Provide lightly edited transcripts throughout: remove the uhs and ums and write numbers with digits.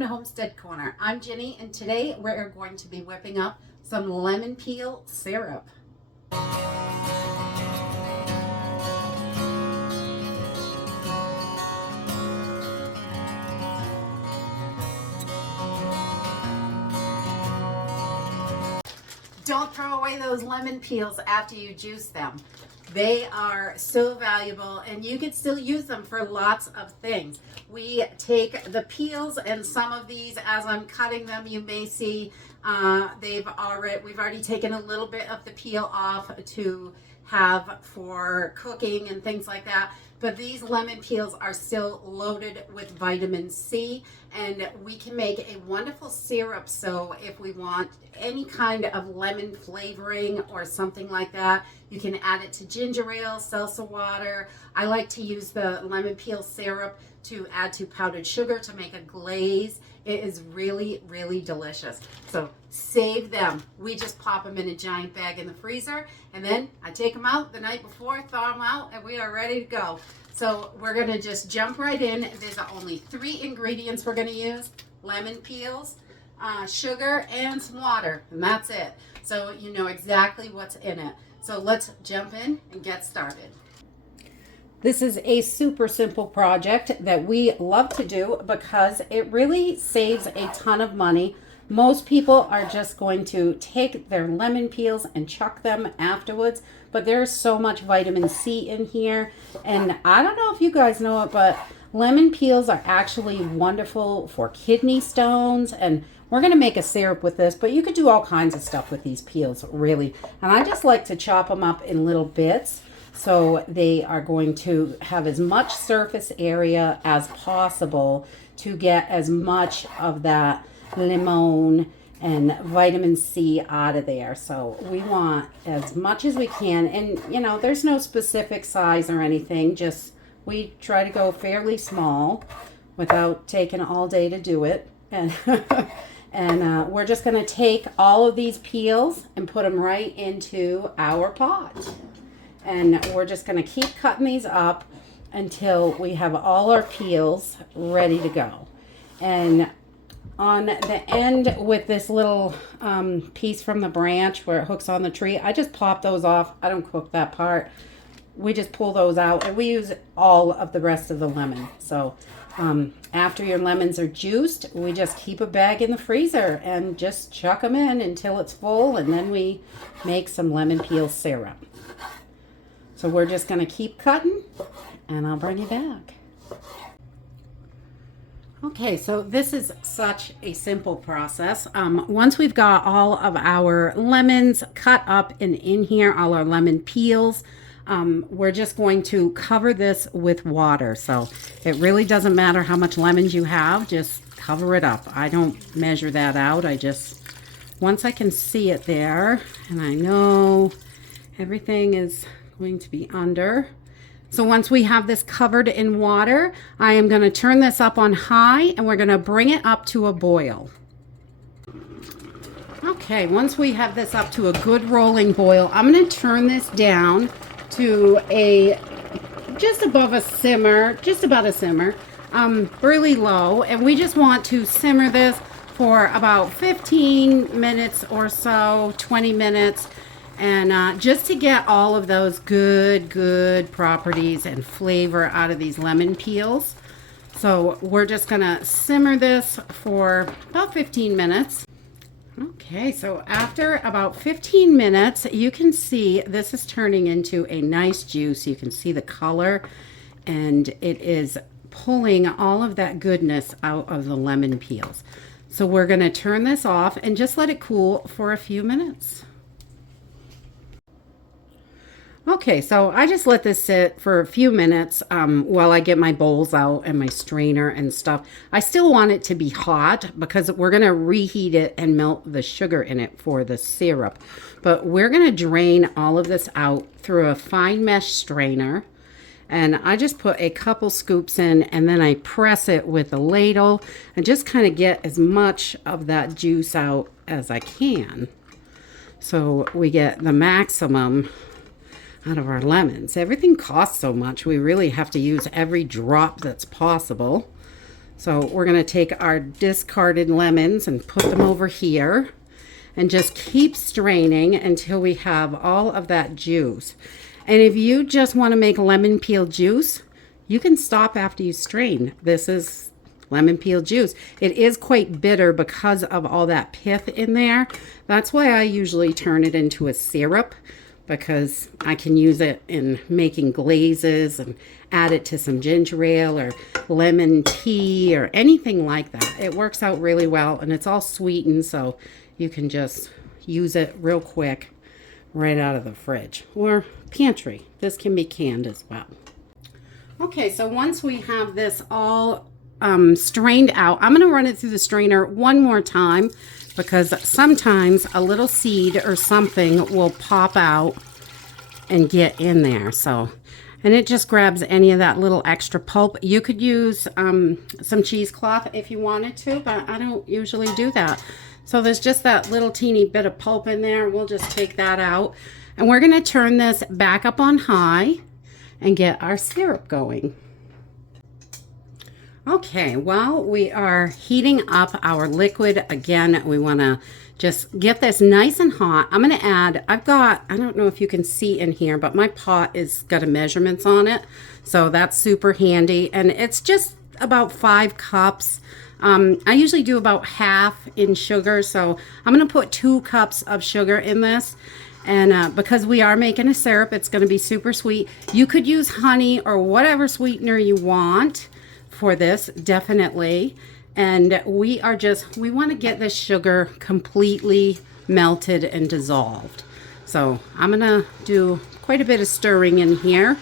welcome to Homestead Corner. I'm Jenny, and today we're going to be whipping up some lemon peel syrup. Don't throw away those lemon peels after you juice them. They are so valuable, and you can still use them for lots of things. We take the peels, and some of these, as I'm cutting them, you may see we've already taken a little bit of the peel off to have for cooking and things like that. But these lemon peels are still loaded with vitamin C, and we can make a wonderful syrup. So if we want any kind of lemon flavoring or something like that, you can add it to ginger ale, salsa water. I like to use the lemon peel syrup to add to powdered sugar to make a glaze. It is really, really delicious. So save them. We just pop them in a giant bag in the freezer, and then I take them out the night before, thaw them out, and we are ready to go. So we're going to just jump right in. There's only 3 ingredients we're going to use: lemon peels, sugar, and some water, and that's it. So you know exactly what's in it. So let's jump in and get started. This is a super simple project that we love to do because it really saves a ton of money. Most people are just going to take their lemon peels and chuck them afterwards, but there's so much vitamin C in here. And I don't know if you guys know it, but lemon peels are actually wonderful for kidney stones, and we're going to make a syrup with this, but you could do all kinds of stuff with these peels, really. And I just like to chop them up in little bits, so they are going to have as much surface area as possible to get as much of that lemon and vitamin C out of there. So we want as much as we can. And, you know, there's no specific size or anything. Just we try to go fairly small without taking all day to do it. And we're just going to take all of these peels and put them right into our pot. And we're just going to keep cutting these up until we have all our peels ready to go. And on the end with this little piece from the branch where it hooks on the tree, I just pop those off. I don't cook that part. We just pull those out, and we use all of the rest of the lemon. So after your lemons are juiced, we just keep a bag in the freezer and just chuck them in until it's full, and then we make some lemon peel syrup. So we're just going to keep cutting, and I'll bring you back. Okay, so this is such a simple process. Once we've got all of our lemons cut up and in here, all our lemon peels, we're just going to cover this with water. So it really doesn't matter how much lemons you have, just cover it up. I don't measure that out. Once I can see it there, and I know everything is going to be under. So once we have this covered in water, I am going to turn this up on high, and we're going to bring it up to a boil. Okay, once we have this up to a good rolling boil, I'm going to turn this down to just above a simmer, just about a simmer, really low. And we just want to simmer this for about 15 minutes or so, 20 minutes. And just to get all of those good properties and flavor out of these lemon peels. So we're just going to simmer this for about 15 minutes. Okay, so after about 15 minutes, you can see this is turning into a nice juice. You can see the color, and it is pulling all of that goodness out of the lemon peels. So we're going to turn this off and just let it cool for a few minutes. Okay, so I just let this sit for a few minutes while I get my bowls out and my strainer and stuff. I still want it to be hot because we're going to reheat it and melt the sugar in it for the syrup. But we're going to drain all of this out through a fine mesh strainer. And I just put a couple scoops in, and then I press it with a ladle and just kind of get as much of that juice out as I can. So we get the maximum out of our lemons. Everything costs so much, we really have to use every drop that's possible. So we're going to take our discarded lemons and put them over here and just keep straining until we have all of that juice. And if you just want to make lemon peel juice, you can stop after you strain. This is lemon peel juice. It is quite bitter because of all that pith in there. That's why I usually turn it into a syrup, because I can use it in making glazes and add it to some ginger ale or lemon tea or anything like that. It works out really well, and it's all sweetened, so you can just use it real quick right out of the fridge or pantry. This can be canned as well. Okay, so once we have this all strained out, I'm going to run it through the strainer one more time, because sometimes a little seed or something will pop out and get in there. So, and it just grabs any of that little extra pulp. You could use some cheesecloth if you wanted to, but I don't usually do that. So there's just that little teeny bit of pulp in there. We'll just take that out. And we're going to turn this back up on high and get our syrup going. Okay, while we are heating up our liquid, again, we want to just get this nice and hot. I'm going to add, I don't know if you can see in here, but my pot is got a measurements on it. So that's super handy. And it's just about 5 cups. I usually do about half in sugar. So I'm going to put 2 cups of sugar in this. And because we are making a syrup, it's going to be super sweet. You could use honey or whatever sweetener you want for this, definitely. And we want to get this sugar completely melted and dissolved. So I'm gonna do quite a bit of stirring in here,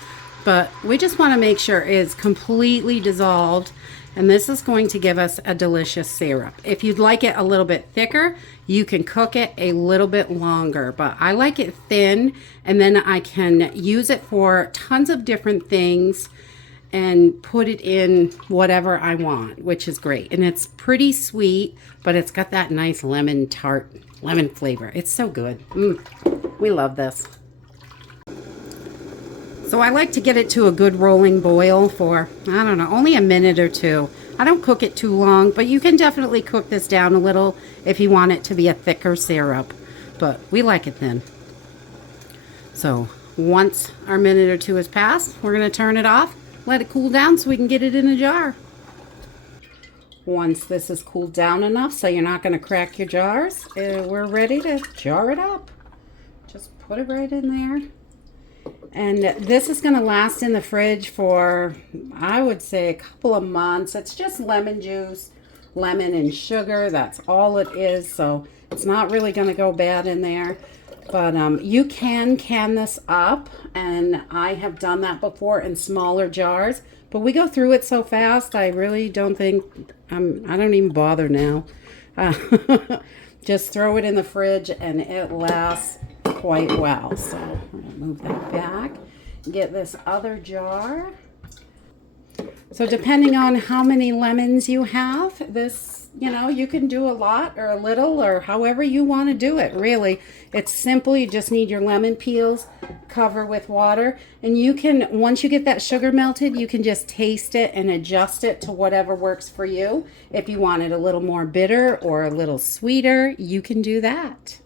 but we just want to make sure it's completely dissolved. And this is going to give us a delicious syrup. If you'd like it a little bit thicker, you can cook it a little bit longer, but I like it thin, and then I can use it for tons of different things and put it in whatever I want, which is great. And it's pretty sweet, but it's got that nice lemon tart, lemon flavor. It's so good. We love this. So I like to get it to a good rolling boil for, I don't know, only a minute or 2. I don't cook it too long, but you can definitely cook this down a little if you want it to be a thicker syrup, but we like it thin. So once our minute or 2 has passed, we're going to turn it off. Let it cool down so we can get it in a jar. Once this is cooled down enough so you're not going to crack your jars, we're ready to jar it up. Just put it right in there. And this is going to last in the fridge for, I would say, a couple of months. It's just lemon juice, lemon and sugar. That's all it is. So it's not really going to go bad in there. But you can this up, and I have done that before in smaller jars. But we go through it so fast, I really don't think, I don't even bother now. Just throw it in the fridge, and it lasts quite well. So I'm going to move that back, get this other jar. So depending on how many lemons you have, this, you can do a lot or a little or however you want to do it, really. It's simple. You just need your lemon peels, cover with water, and you can, once you get that sugar melted, you can just taste it and adjust it to whatever works for you. If you want it a little more bitter or a little sweeter, you can do that.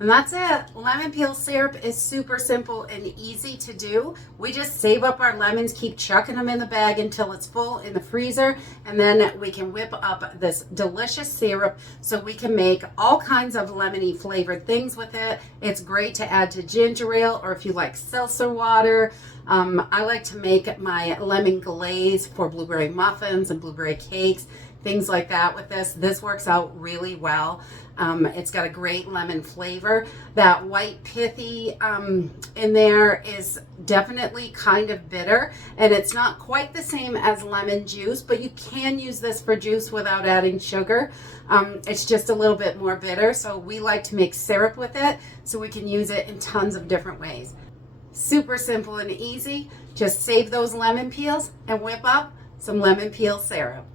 And that's it. Lemon peel syrup is super simple and easy to do. We just save up our lemons, keep chucking them in the bag until it's full in the freezer, and then we can whip up this delicious syrup so we can make all kinds of lemony flavored things with it. It's great to add to ginger ale, or if you like seltzer water. I like to make my lemon glaze for blueberry muffins and blueberry cakes, things like that with this. This works out really well. It's got a great lemon flavor. That white pithy in there is definitely kind of bitter, and it's not quite the same as lemon juice, but you can use this for juice without adding sugar. It's just a little bit more bitter, so we like to make syrup with it so we can use it in tons of different ways. Super simple and easy. Just save those lemon peels and whip up some lemon peel syrup.